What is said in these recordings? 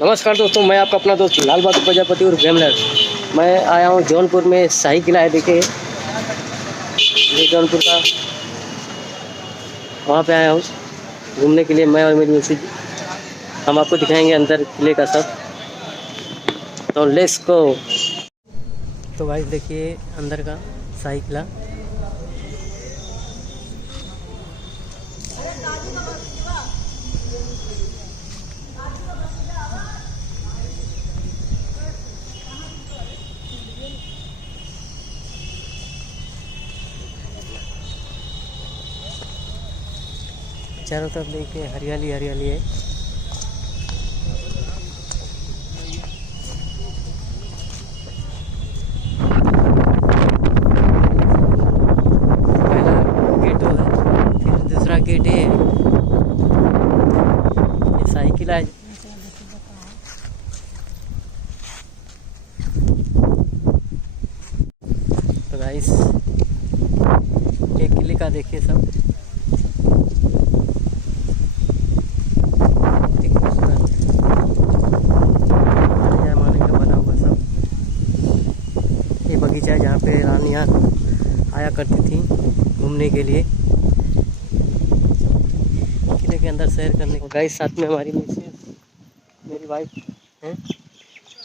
नमस्कार दोस्तों, मैं आपका अपना दोस्त लाल बहादुर प्रजापति और गेमलर। मैं आया हूँ जौनपुर में। शाही किला है, देखिए ये जौनपुर का। वहाँ पे आया हूँ घूमने के लिए, मैं और मेरी मिसेज। हम आपको दिखाएंगे अंदर किले का सब, तो लेट्स गो। तो भाई देखिए अंदर का शाही किला। चारों तरफ देखिए हरियाली हरियाली है। पहला गेट वो है, फिर दूसरा गेट ये शाही किला है। तो गाइस ये किले का देखिए सब बगीचा है जहाँ पे रानियाँ आया करती थी घूमने के लिए, किले के अंदर सैर करने को। गाइस साथ में हमारी मिसेज, मेरी वाइफ हैं।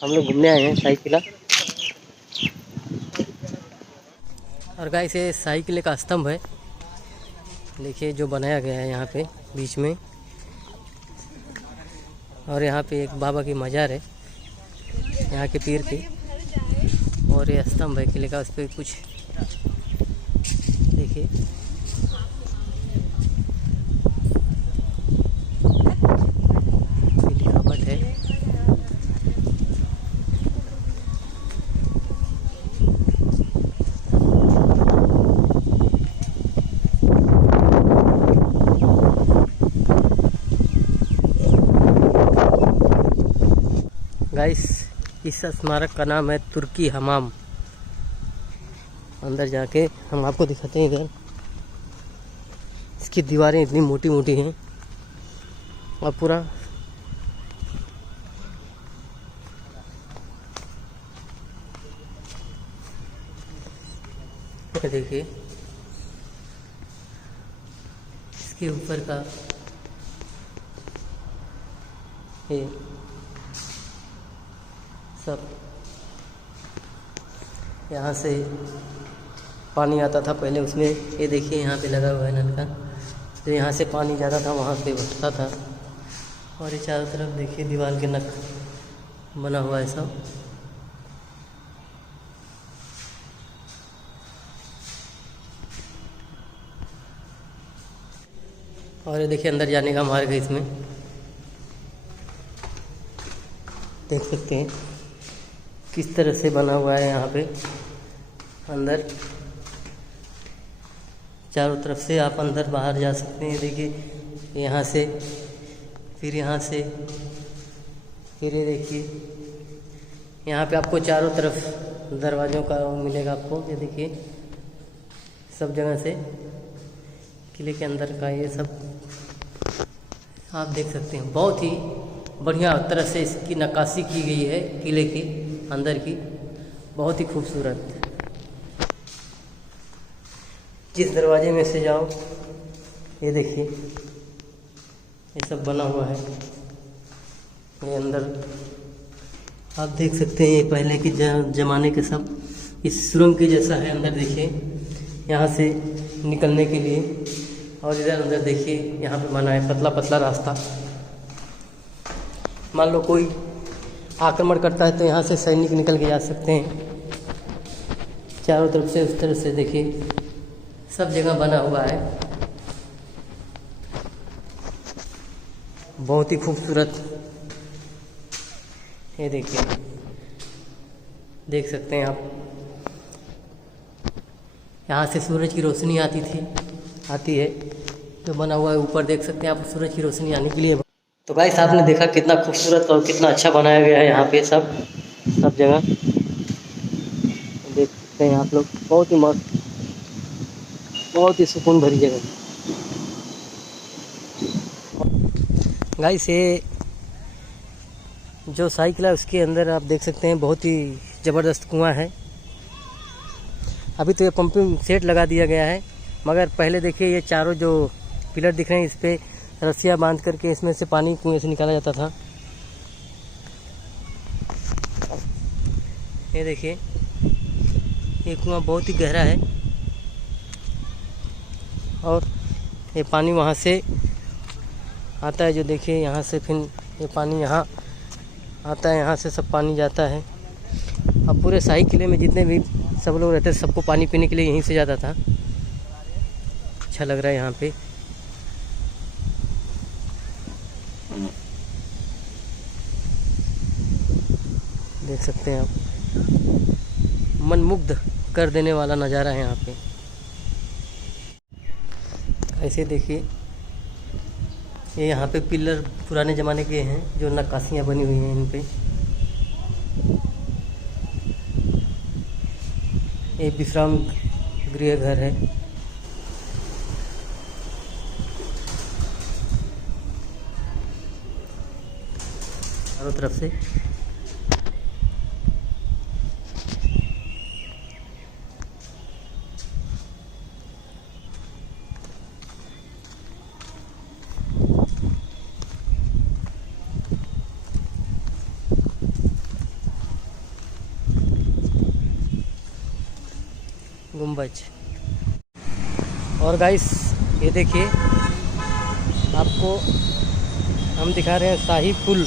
हम लोग घूमने आए हैं शाही किला। और गाइस ये शाही किले का स्तंभ है, देखिए जो बनाया गया है यहाँ पे बीच में। और यहाँ पे एक बाबा की मज़ार है यहाँ के पीर की। और ये स्तंभ है किले का, उस पर कुछ देखिए लिखावट है। गाइस इस स्मारक का नाम है तुर्की हमाम। अंदर जाके हम आपको दिखाते हैं। इधर इसकी दीवारें इतनी मोटी मोटी हैं और पूरा देखिए इसके ऊपर का ये सब, यहाँ से पानी आता था पहले उसमें। ये देखिए यहाँ पे लगा हुआ है नल का, तो यहाँ से पानी ज़्यादा था वहाँ पे उठता था। और ये चारों तरफ देखिए दीवार के नक बना हुआ है सब। और ये देखिए अंदर जाने का मार्ग है, इसमें देख सकते हैं किस तरह से बना हुआ है। यहाँ पे अंदर चारों तरफ से आप अंदर बाहर जा सकते हैं। देखिए यहाँ से, फिर यहाँ से, फिर ये देखिए यहाँ पे आपको चारों तरफ दरवाज़ों का वो मिलेगा आपको। ये देखिए सब जगह से किले के अंदर का ये सब आप देख सकते हैं। बहुत ही बढ़िया तरह से इसकी नक्काशी की गई है किले की अंदर की, बहुत ही खूबसूरत। जिस दरवाजे में से जाओ ये देखिए ये सब बना हुआ है। ये अंदर आप देख सकते हैं, ये पहले के ज़माने के सब इस सुरंग के जैसा है। अंदर देखिए यहाँ से निकलने के लिए। और इधर अंदर देखिए यहाँ पे बना है पतला पतला रास्ता। मान लो कोई आक्रमण करता है तो यहाँ से सैनिक निकल के जा सकते हैं। चारों तरफ से उस तरह से देखिए सब जगह बना हुआ है, बहुत ही खूबसूरत। ये देखिए देख सकते हैं आप, यहाँ से सूरज की रोशनी आती है जो बना हुआ है ऊपर। देख सकते हैं आप सूरज की रोशनी आने के लिए। तो गाइस आपने देखा कितना खूबसूरत और कितना अच्छा बनाया गया है यहाँ पे सब जगह। देख सकते हैं आप लोग, बहुत ही मस्त, बहुत ही सुकून भरी जगह। गाइस ये जो शाही किला उसके अंदर आप देख सकते हैं बहुत ही ज़बरदस्त कुआं है। अभी तो ये पंपिंग सेट लगा दिया गया है, मगर पहले देखिए ये चारों जो पिलर दिख रहे हैं इस पे रस्सियाँ बांध करके इसमें से पानी कुएं से निकाला जाता था। ये देखिए ये कुआं बहुत ही गहरा है और ये पानी वहाँ से आता है। जो देखिए यहाँ से फिर ये पानी यहाँ आता है, यहाँ से सब पानी जाता है। अब पूरे शाही किले में जितने भी सब लोग रहते थे सबको पानी पीने के लिए यहीं से जाता था। अच्छा लग रहा है यहाँ पे। देख सकते हैं आप, मनमुग्ध कर देने वाला नज़ारा है यहाँ पे। ऐसे देखिए ये यहाँ पे पिलर पुराने ज़माने के हैं जो नक्काशियाँ बनी हुई हैं इन पे। ये विश्राम गृह घर है। चारों तरफ से गुंबज। और गाइस ये देखिए आपको हम दिखा रहे हैं शाही पुल,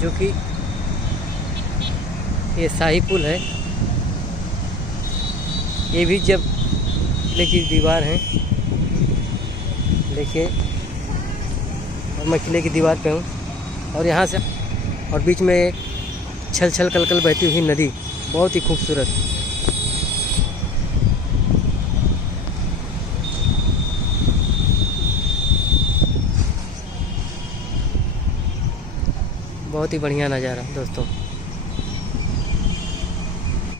जो कि ये शाही पुल है। ये भी जब किले की दीवार है, देखिए और मैं किले की दीवार पे हूँ और यहाँ से और बीच में एक छल छल कल कल बहती हुई नदी, बहुत ही खूबसूरत। बहुत ही बढ़िया नज़ारा दोस्तों।